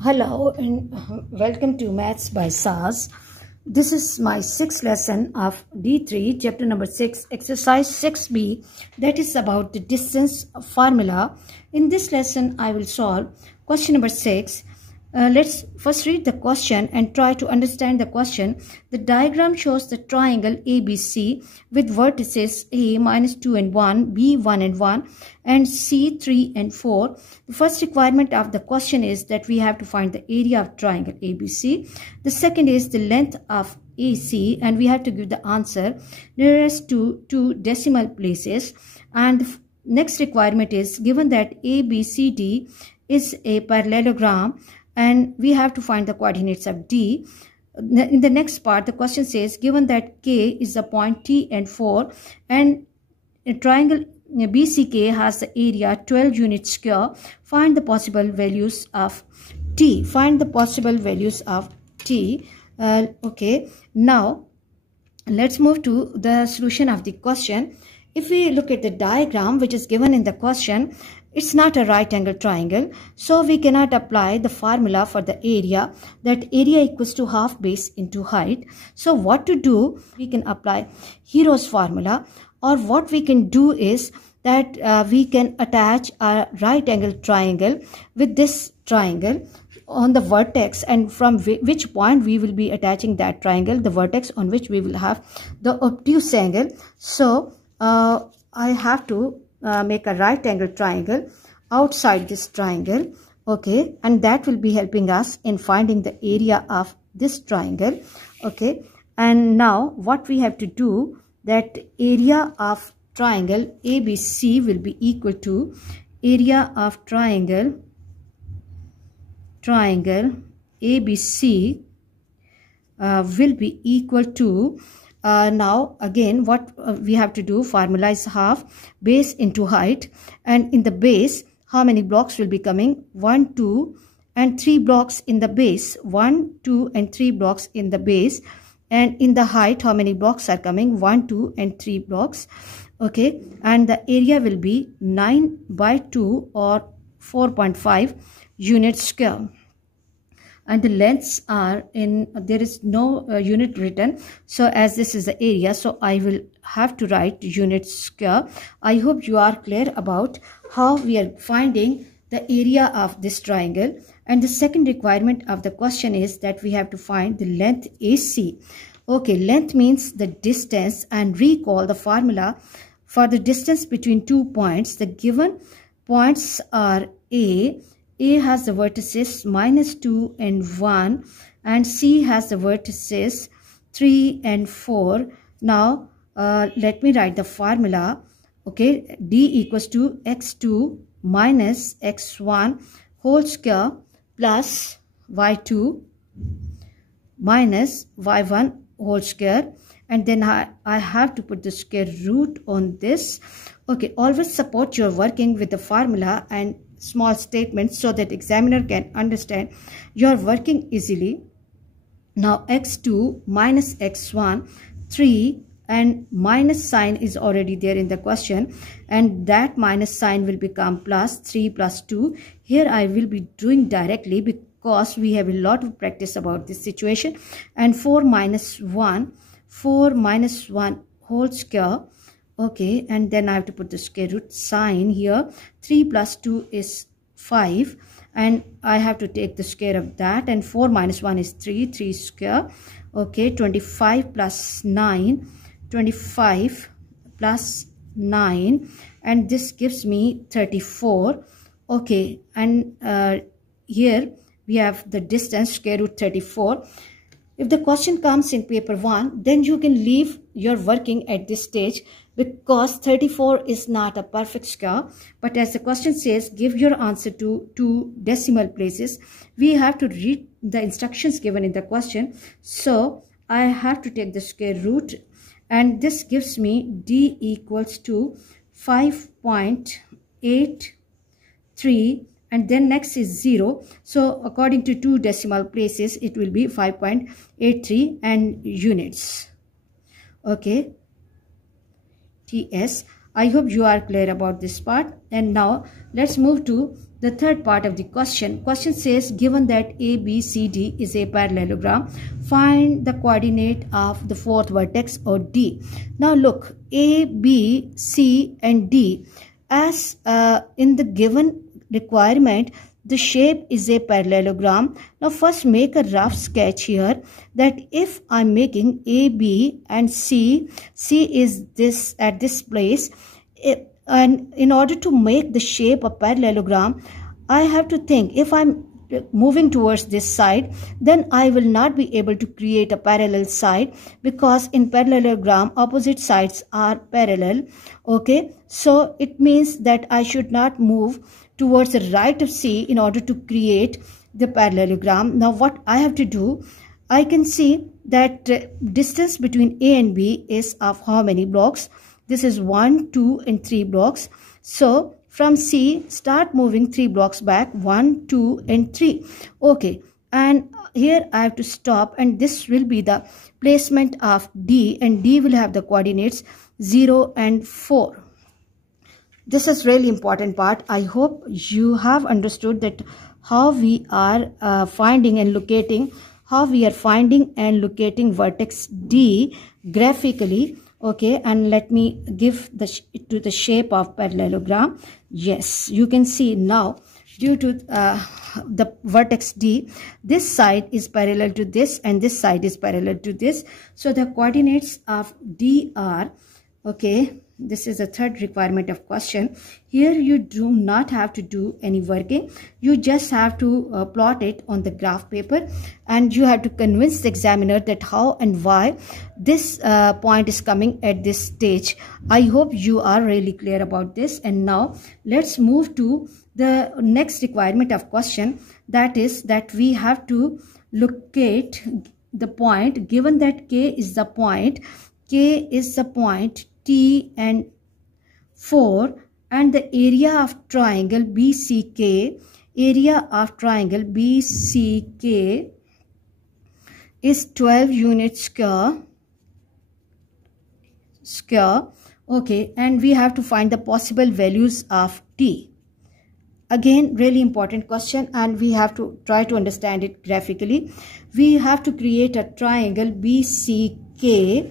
Hello and welcome to Maths by SAS. This is my sixth lesson of D3, chapter number 6, exercise 6B, that is about the distance formula. In this lesson, I will solve question number 6. Let's first read the question and try to understand the question. The diagram shows the triangle ABC with vertices A -2 and 1, B 1 and 1, and C 3 and 4. The first requirement of the question is that we have to find the area of triangle ABC. The second is the length of AC, and we have to give the answer nearest to two decimal places. And the next requirement is given that ABCD is a parallelogram, and we have to find the coordinates of D. In the next part, the question says, given that K is the point T and 4, and a triangle BCK has the area 12 units square, find the possible values of T. Find the possible values of T. Okay, now let's move to the solution of the question. If we look at the diagram which is given in the question, it's not a right angle triangle, so we cannot apply the formula for the area, that area equals to half base into height. So what to do? We can apply Hero's formula, or what we can do is that we can attach a right angle triangle with this triangle on the vertex, and from which point we will be attaching that triangle, the vertex on which we will have the obtuse angle. So I have to make a right angle triangle outside this triangle, okay, and that will be helping us in finding the area of this triangle, okay. And now what we have to do, that area of triangle ABC will be equal to area of triangle ABC will be equal to now again what we have to do, formula is half base into height, and in the base how many blocks will be coming? 1, 2 and 3 blocks in the base, 1, 2 and 3 blocks in the base, and in the height how many blocks are coming? 1, 2 and 3 blocks, okay. And the area will be 9 by 2 or 4.5 units square. And the lengths are in, there is no unit written, so as this is the area, so I will have to write units square. I hope you are clear about how we are finding the area of this triangle. And the second requirement of the question is that we have to find the length AC. Okay, length means the distance, and recall the formula for the distance between 2 points. The given points are A has the vertices -2 and 1, and C has the vertices 3 and 4. Now let me write the formula. Okay, D equals to x2 minus x1 whole square plus y2 minus y1 whole square, and then I have to put the square root on this. Okay, always support your working with the formula and small statements so that examiner can understand your working easily. Now x2 minus x1, 3, and minus sign is already there in the question, and that minus sign will become plus 3 plus 2. Here I will be doing directly because we have a lot of practice about this situation. And 4 minus 1 whole square, okay, and then I have to put the square root sign here. 3 plus 2 is 5, and I have to take the square of that, and 4 minus 1 is 3 square, okay. 25 plus 9, 25 plus 9, and this gives me 34, okay. And here we have the distance square root 34. If the question comes in paper 1, then you can leave your working at this stage, because 34 is not a perfect square. But as the question says, give your answer to 2 decimal places, we have to read the instructions given in the question. So I have to take the square root, and this gives me D equals to 5.83, and then next is 0. So according to 2 decimal places, it will be 5.83 and units, okay. TS. I hope you are clear about this part. And now let's move to the third part of the question. Question says, given that ABCD is a parallelogram, find the coordinate of the fourth vertex or D. Now look, A, B, C and D, as in the given requirement, the shape is a parallelogram. Now first make a rough sketch here, that if I'm making A, B and C is this at this place, and in order to make the shape a parallelogram, I have to think, if I'm moving towards this side, then I will not be able to create a parallel side, because in parallelogram opposite sides are parallel. Okay, so it means that I should not move towards the right of C in order to create the parallelogram. Now what I have to do, I can see that distance between A and B is of how many blocks? This is 1, 2 and 3 blocks. So from C, start moving 3 blocks back, 1, 2 and 3. Okay, and here I have to stop, and this will be the placement of D, and D will have the coordinates 0 and 4. This is really important part. I hope you have understood that how we are finding and locating vertex D graphically. Okay, and let me give the shape of parallelogram. Yes, you can see now, due to the vertex D, this side is parallel to this and this side is parallel to this. So the coordinates of D are, okay, this is the third requirement of question. Here you do not have to do any working. You just have to plot it on the graph paper, and you have to convince the examiner that how and why this point is coming at this stage. I hope you are really clear about this. And now let's move to the next requirement of question, that is that we have to locate the point. Given that K is the point T and 4, and the area of triangle BCK is 12 units square. Okay, and we have to find the possible values of T. Again, really important question, and we have to try to understand it graphically. We have to create a triangle BCK,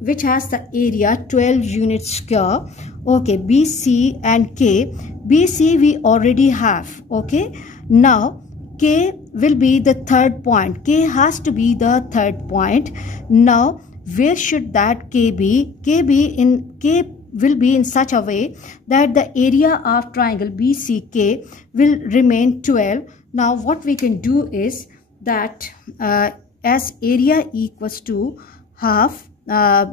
which has the area 12 units square. Okay, BC and K. BC we already have. Okay, now K will be the third point. K has to be the third point. Now where should that K be? K will be in such a way that the area of triangle BCK will remain 12. Now what we can do is that as area equals to half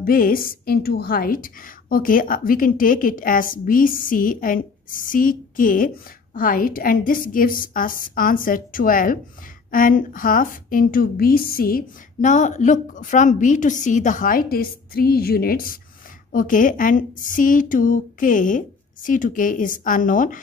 base into height, okay, we can take it as BC and CK height, and this gives us answer 12 and half into BC. Now look, from B to C the height is 3 units. Okay, and C to K is unknown.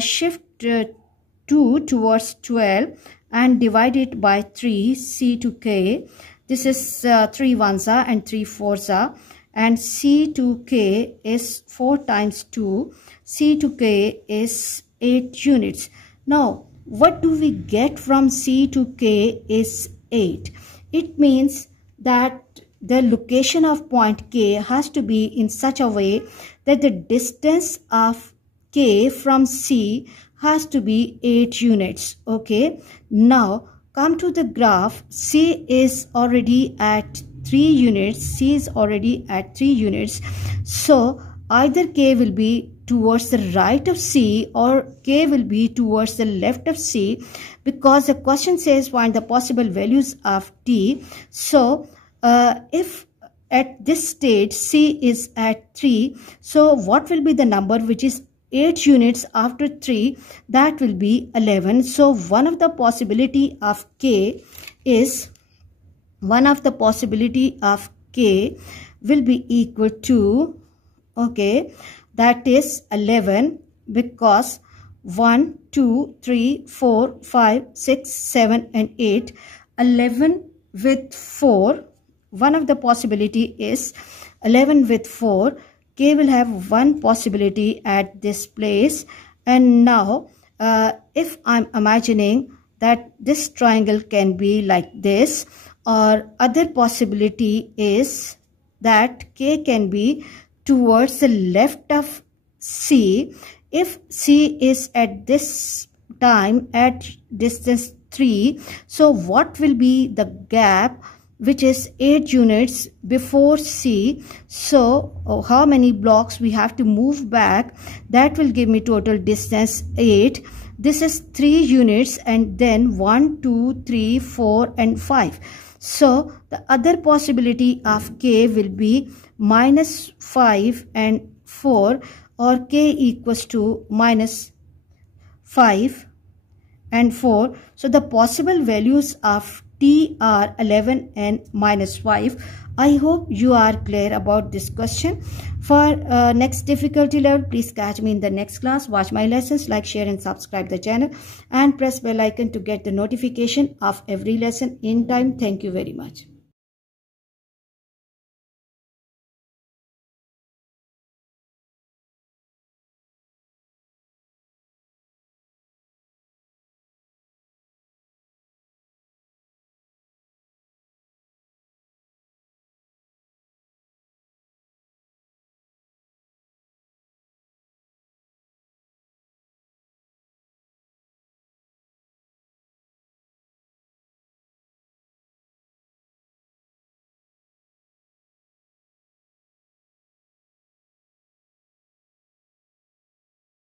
Shift 2 towards 12 and divide it by 3, C to K. This is 3 ones are and 3 fours are, and C to K is 4 times 2. C to K is 8 units. Now what do we get from C to K is 8. It means that the location of point K has to be in such a way that the distance of K from C has to be 8 units. Okay, now come to the graph. C is already at 3 units. So either K will be towards the right of C or K will be towards the left of C, because the question says find the possible values of T. So if at this stage C is at 3, so what will be the number which is 8 units after 3? That will be 11. So one of the possibility of K will be equal to, okay, that is 11, because 1, 2, 3, 4, 5, 6, 7 and 8. 11 with 4. One of the possibility is 11 with 4. K will have one possibility at this place. And now if I'm imagining that this triangle can be like this, or other possibility is that K can be towards the left of C. If C is at this time at distance 3, so what will be the gap, which is 8 units before C? So how many blocks we have to move back? That will give me total distance 8. This is 3 units, and then 1, 2, 3, 4 and 5. So the other possibility of K will be minus 5 and 4, or K equals to minus 5 and 4. So the possible values of T are 11 and minus 5. I hope you are clear about this question. For next difficulty level, please catch me in the next class. Watch my lessons, like, share and subscribe the channel, and press bell icon to get the notification of every lesson in time. Thank you very much.